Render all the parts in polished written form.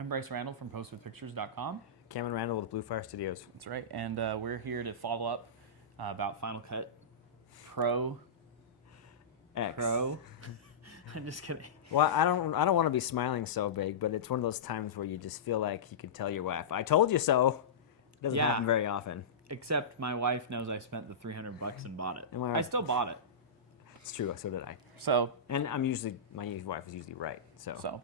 I'm Bryce Randall from postwithpictures.com. Cammon and Randall with Blue Fire Studios. That's right, and we're here to follow up about Final Cut Pro X. Pro. I'm just kidding. Well, I don't want to be smiling so big, but it's one of those times where you just feel like you can tell your wife, "I told you so." It doesn't happen very often. Except my wife knows I spent the $300 and bought it. And I still bought it. It's true. So did I. So. And my wife is usually right. So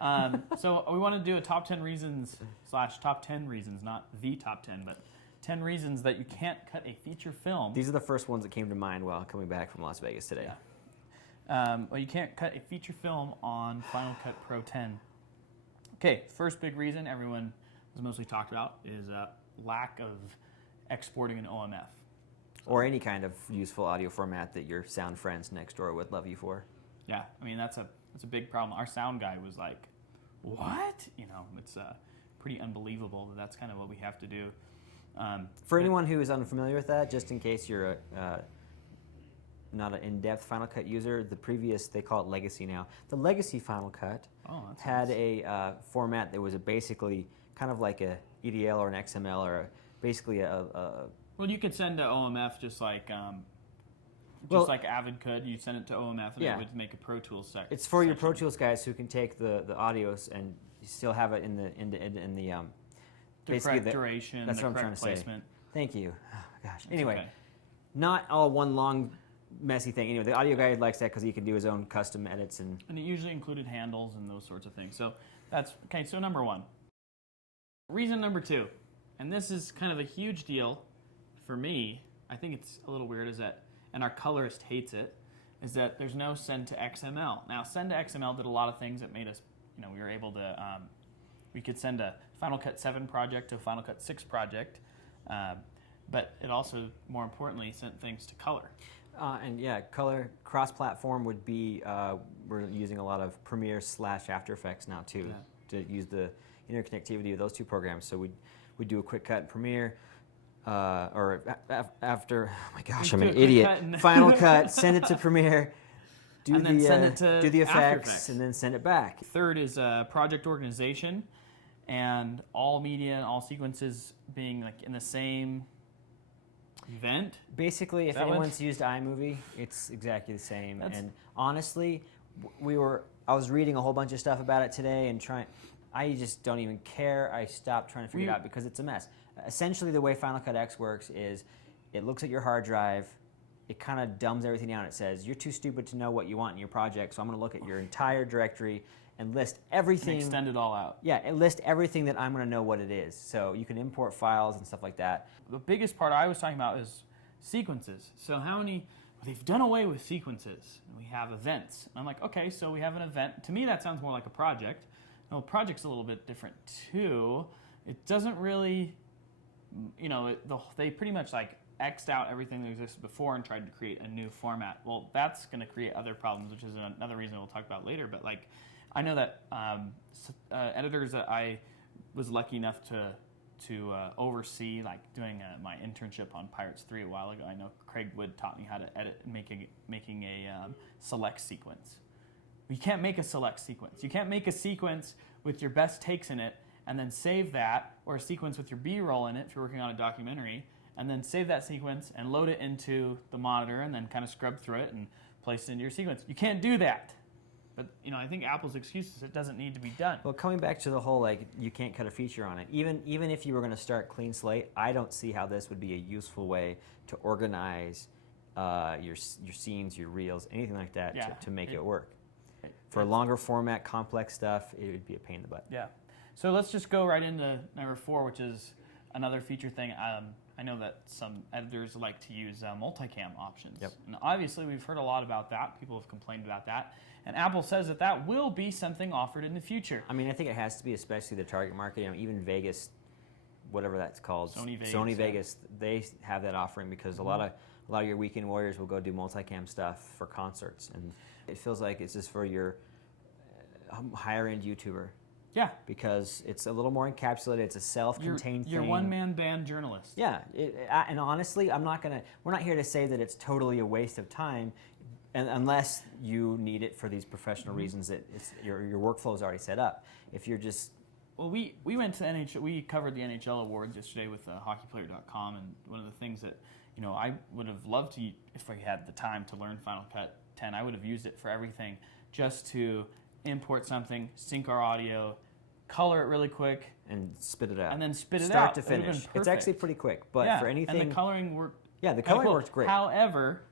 we want to do a top 10 reasons / top 10 reasons, not the top 10, but 10 reasons that you can't cut a feature film. These are the first ones that came to mind while coming back from Las Vegas today. Yeah. Well, you can't cut a feature film on Final Cut Pro 10. Okay, first big reason everyone has mostly talked about is lack of exporting an OMF. Or any kind of useful audio format that your sound friends next door would love you for. Yeah, I mean, that's a big problem. Our sound guy was like, what? You know, it's pretty unbelievable that that's kind of what we have to do. For anyone who is unfamiliar with that, just in case you're not an in-depth Final Cut user, the previous, they call it Legacy now. The Legacy Final Cut had a format that was basically kind of like a EDL or an XML or basically a well, you could send to OMF just like like Avid could. You send it to OMF and it would make a Pro Tools section. It's for your Pro Tools guys who can take the audios and you still have it in the correct duration, that's the what I'm trying to placement. Say. Thank you. Oh, gosh. Anyway, not all one long messy thing. Anyway, the audio guy likes that because he can do his own custom edits and it usually included handles and those sorts of things. So that's okay. So number one. Reason number two, and this is kind of a huge deal for me. I think it's a little weird, is that, and our colorist hates it, is that there's no send to XML. Now, send to XML did a lot of things that made us, we were able to, we could send a Final Cut 7 project to a Final Cut 6 project, but it also, more importantly, sent things to color. And yeah, color cross-platform would be, we're using a lot of Premiere / After Effects now too, to use the interconnectivity of those two programs. So we'd do a quick cut in Premiere, after, oh my gosh, I'm an idiot. Final Cut, send it to Premiere, do the effects, and then send it back. Third is project organization, and all media and all sequences being like in the same event. Basically, if anyone's used iMovie, it's exactly the same. And honestly, I was reading a whole bunch of stuff about it today and I just don't even care. I stopped trying to figure it out because it's a mess. Essentially, the way Final Cut X works is it looks at your hard drive, it kind of dumbs everything down. It says, you're too stupid to know what you want in your project, so I'm going to look at your entire directory and list everything. And extend it all out. Yeah, and list everything that I'm going to know what it is. So you can import files and stuff like that. The biggest part I was talking about is sequences. So they've done away with sequences. We have events. And I'm like, okay, so we have an event. To me, that sounds more like a project. No, project's a little bit different too. It doesn't really, they pretty much like X'd out everything that existed before and tried to create a new format. Well, that's going to create other problems, which is another reason we'll talk about later. But like, I know that editors that I was lucky enough to oversee, like doing my internship on Pirates 3 a while ago. I know Craig Wood taught me how to edit, making a select sequence. You can't make a select sequence. You can't make a sequence with your best takes in it and then save that, or a sequence with your B-roll in it if you're working on a documentary, and then save that sequence and load it into the monitor and then kind of scrub through it and place it into your sequence. You can't do that. But I think Apple's excuse is it doesn't need to be done. Well, coming back to the whole you can't cut a feature on it. Even if you were going to start clean slate, I don't see how this would be a useful way to organize your scenes, your reels, anything like that to make it work. For longer format, complex stuff, it would be a pain in the butt. Yeah. So let's just go right into number 4, which is another feature thing. I know that some editors like to use multicam options. Yep. And obviously, we've heard a lot about that. People have complained about that. And Apple says that will be something offered in the future. I mean, I think it has to be, especially the target market. Even Vegas, whatever that's called, Sony Vegas, they have that offering because a lot of your weekend warriors will go do multicam stuff for concerts, and it feels like it's just for your higher end YouTuber. Yeah. Because it's a little more encapsulated. It's a self-contained thing. You're one-man band journalist. Yeah. And honestly, we're not here to say that it's totally a waste of time, and unless you need it for these professional reasons that your workflow is already set up. If you're just Well, we went to NHL. We covered the NHL awards yesterday with hockeyplayer.com, and one of the things that I would have loved to, if I had the time to learn Final Cut 10, I would have used it for everything, just to import something, sync our audio, color it really quick, and spit it out. And then spit it Start out. to finish. It's actually pretty quick, but for anything, and the coloring worked. Yeah, the coloring worked great. However,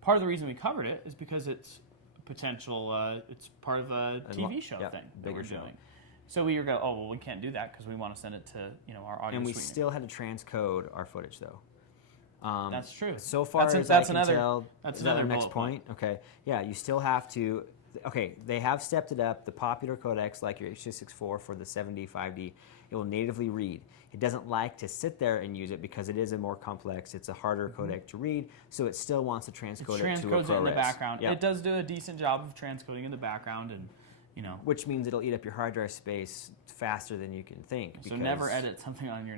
part of the reason we covered it is because it's potential. It's part of a TV show thing that we're doing. So we were going, oh well, we can't do that because we want to send it to our audio. And we sweetener. still had to transcode our footage though. That's true. So far that's as that's I can another, tell, that's is that another our next point? Okay. Yeah, you still have to. Okay, they have stepped it up. The popular codecs, like your H.264 for the 7D, 5D, it will natively read. It doesn't like to sit there and use it because it is a more complex, it's a harder codec to read, so it still wants to transcode it to a ProRes. It in the background. Yep. It does do a decent job of transcoding in the background, and which means it'll eat up your hard drive space faster than you can think. So never edit something on your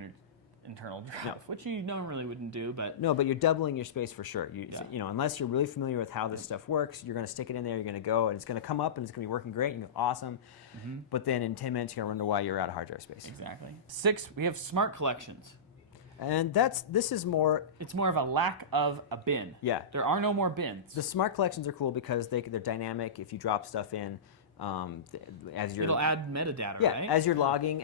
internal drive, which you normally wouldn't do, but no, but you're doubling your space for sure. Unless you're really familiar with how this stuff works, you're going to stick it in there, you're going to go, and it's going to come up, and it's going to be working great, and you're awesome. Mm-hmm. But then in 10 minutes, you're going to wonder why you're out of hard drive space. Exactly. 6, we have smart collections, and this is more. It's more of a lack of a bin. Yeah, there are no more bins. The smart collections are cool because they're dynamic. If you drop stuff in. It'll add metadata, yeah, right? As you're logging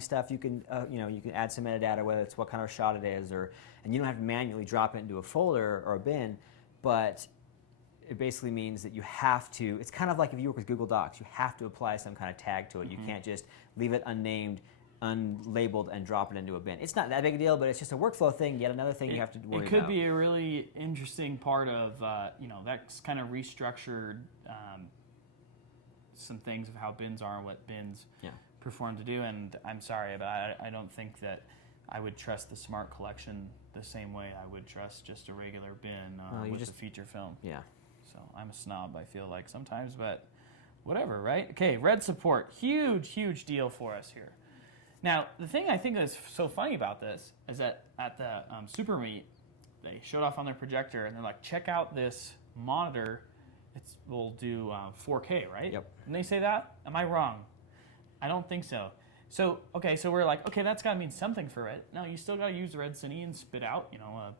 stuff, you can you can add some metadata, whether it's what kind of shot it is, and you don't have to manually drop it into a folder or a bin, but it basically means that you have to. It's kind of like if you work with Google Docs, you have to apply some kind of tag to it. Mm-hmm. You can't just leave it unnamed, unlabeled, and drop it into a bin. It's not that big a deal, but it's just a workflow thing. Yet another thing you have to worry about. It could be a really interesting part of that's kind of restructured. Some things of how bins are and what bins perform to do, and I'm sorry, but I don't think that I would trust the smart collection the same way I would trust just a regular bin with a feature film. Yeah. So I'm a snob, I feel like sometimes, but whatever, right? Okay, red support, huge deal for us here. Now, the thing I think that's so funny about this is that at the Super Meet, they showed off on their projector, and they're like, check out this monitor. Will do 4K, right? Yep. And they say that? Am I wrong? I don't think so. So we're like, okay, that's got to mean something for Red. No, you still got to use Red Cine and spit out, a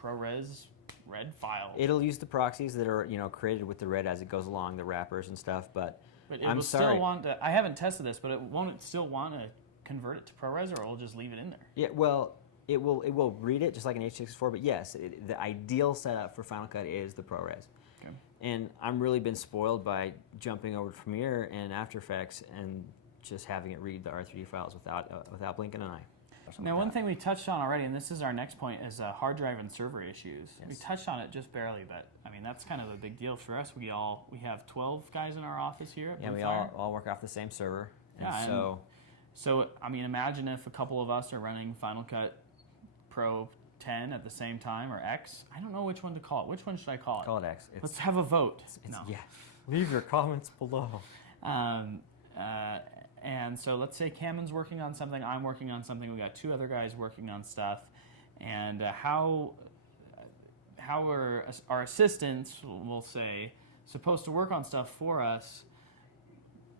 ProRes Red file. It'll use the proxies that are, created with the Red as it goes along, the wrappers and stuff, but it will still want to, I haven't tested this, but won't it still want to convert it to ProRes, or it'll just leave it in there? Yeah, well, it will read it just like an H.264, but yes, the ideal setup for Final Cut is the ProRes. Okay. And I'm really been spoiled by jumping over to Premiere and After Effects and just having it read the R3D files without blinking an eye. Now, one thing we touched on already, and this is our next point, is hard drive and server issues. Yes. We touched on it just barely, but I mean that's kind of a big deal for us. We have 12 guys in our office here. At we all work off the same server. And so I mean, imagine if a couple of us are running Final Cut Pro 10 at the same time, or X. I don't know which one to call it. Which one should I call it? Call it X. Let's have a vote. No. Yeah. Leave your comments below. And so let's say Cammon's working on something, I'm working on something, we got 2 other guys working on stuff, and how are our assistants, we'll say, supposed to work on stuff for us,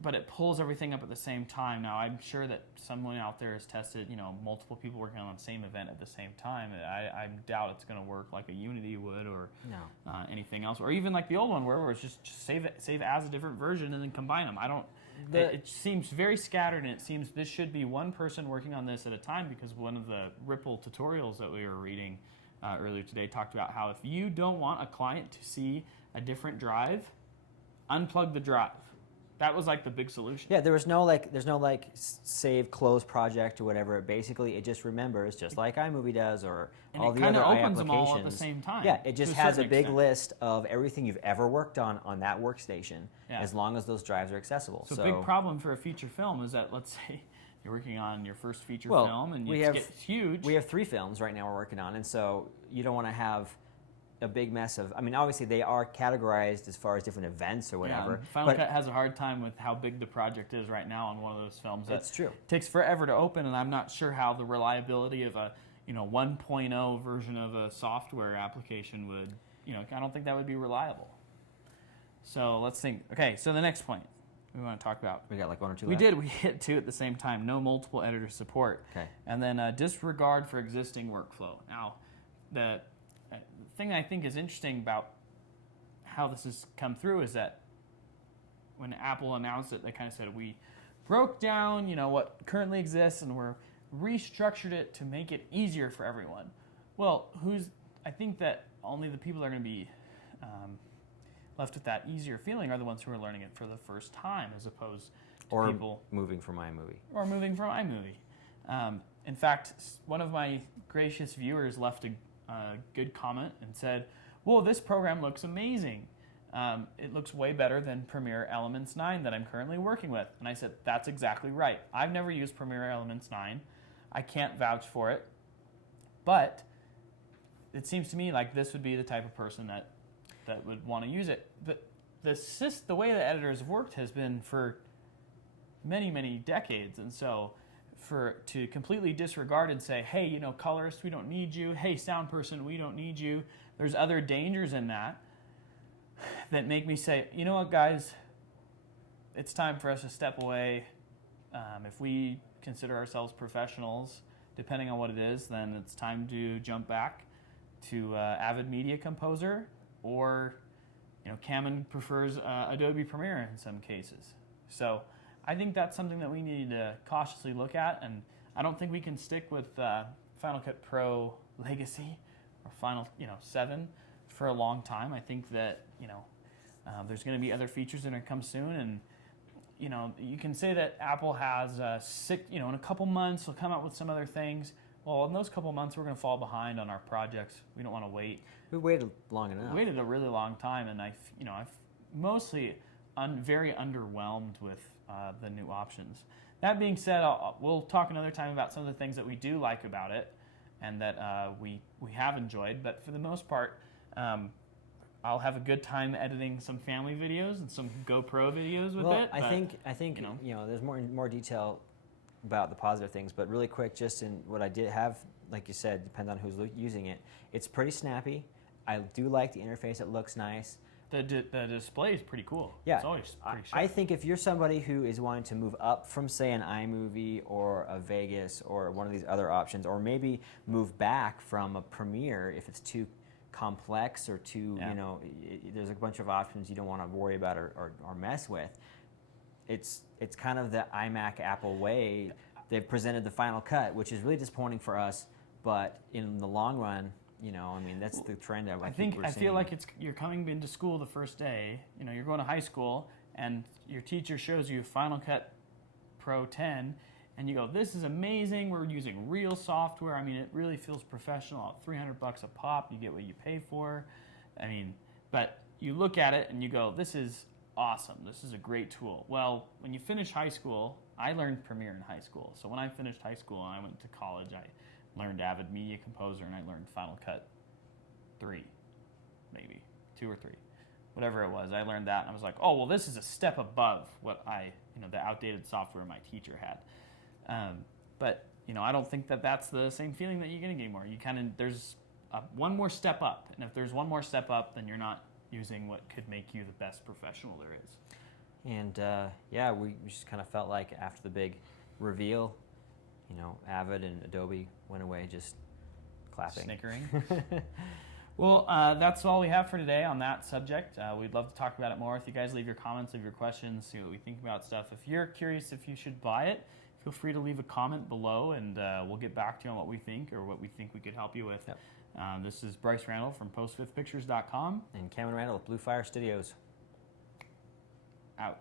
but it pulls everything up at the same time. Now, I'm sure that someone out there has tested, multiple people working on the same event at the same time. I doubt it's going to work like a Unity would, or anything else, or even like the old one where it's just save as a different version and then combine them. It seems very scattered, and it seems this should be one person working on this at a time, because one of the Ripple tutorials that we were reading earlier today talked about how if you don't want a client to see a different drive, unplug the drive. That was like the big solution. Yeah, there's no save, close project or whatever. Basically, it just remembers, just like iMovie does, or and all the applications. other And it kind of opens them all at the same time. Yeah, it just has a big list of everything you've ever worked on that workstation, as long as those drives are accessible. So a big problem for a feature film is that, let's say you're working on your first feature film, and it's huge. We have 3 films right now we're working on, and so you don't want to have a big mess of, obviously they are categorized as far as different events or whatever. Final Cut has a hard time with how big the project is right now on one of those films. That's true. It takes forever to open, and I'm not sure how the reliability of a 1.0 version of a software application would, I don't think that would be reliable. So let's think. Okay, so the next point. we want to talk about? We got like one or two We left? did. We hit 2 at the same time. No multiple editor support. Okay. And then disregard for existing workflow. Now, the thing I think is interesting about how this has come through is that when Apple announced it, they kind of said, we broke down, what currently exists, and we're restructured it to make it easier for everyone. Well, I think that only the people that are going to be left with that easier feeling are the ones who are learning it for the first time, as opposed to people moving from iMovie. Or moving from iMovie. In fact, one of my gracious viewers left a good comment and said, "Whoa, this program looks amazing. It looks way better than Premiere Elements 9 that I'm currently working with." And I said, "That's exactly right. I've never used Premiere Elements 9. I can't vouch for it, but it seems to me like this would be the type of person that would want to use it." The way the editors have worked has been for many, many decades, and so to completely disregard and say, hey, colorist, we don't need you. Hey, sound person, we don't need you. There's other dangers in that make me say, you know what, guys, it's time for us to step away. If we consider ourselves professionals, depending on what it is, then it's time to jump back to Avid Media Composer, or Cammon prefers Adobe Premiere in some cases. So I think that's something that we need to cautiously look at, and I don't think we can stick with Final Cut Pro Legacy or Final 7 for a long time. I think that there's going to be other features that are going to come soon, and you can say that Apple has in a couple months they'll come out with some other things. Well, in those couple months, we're going to fall behind on our projects. We don't want to wait. We waited long enough. We waited a really long time, and I've mostly very underwhelmed with the new options. That being said, we'll talk another time about some of the things that we do like about it, and that we have enjoyed. But for the most part, I'll have a good time editing some family videos and some GoPro videos with it. I think there's more detail about the positive things, but really quick, just in what I did have, like you said, depends on who's using it. It's pretty snappy. I do like the interface. It looks nice. The display is pretty cool. Yeah, it's always pretty sharp. I think if you're somebody who is wanting to move up from, say, an iMovie or a Vegas or one of these other options, or maybe move back from a Premiere if it's too complex or too, there's a bunch of options you don't want to worry about or mess with. It's kind of the iMac Apple way. They've presented the Final Cut, which is really disappointing for us, but in the long run, that's the trend I think we're seeing. I feel like you're coming into school the first day, you're going to high school, and your teacher shows you Final Cut Pro 10, and you go, this is amazing, we're using real software. It really feels professional. At $300 a pop, you get what you pay for. But you look at it and you go, this is awesome. This is a great tool. Well, when you finish high school, I learned Premiere in high school. So when I finished high school and I went to college, I learned Avid Media Composer, and I learned Final Cut 3, maybe 2 or 3, whatever it was. I learned that, and I was like, oh, well, this is a step above what the outdated software my teacher had. But I don't think that that's the same feeling that you're getting anymore. There's one more step up, and if there's one more step up, then you're not using what could make you the best professional there is. And we just kind of felt like after the big reveal, Avid and Adobe went away just clapping. Snickering. Well, that's all we have for today on that subject. We'd love to talk about it more. If you guys leave your comments, leave your questions, see what we think about stuff. If you're curious if you should buy it, feel free to leave a comment below, and we'll get back to you on what we think or what we think we could help you with. Yep. This is Bryce Randall from postfifthpictures.com. And Cammon Randall with Blue Fire Studios. Out.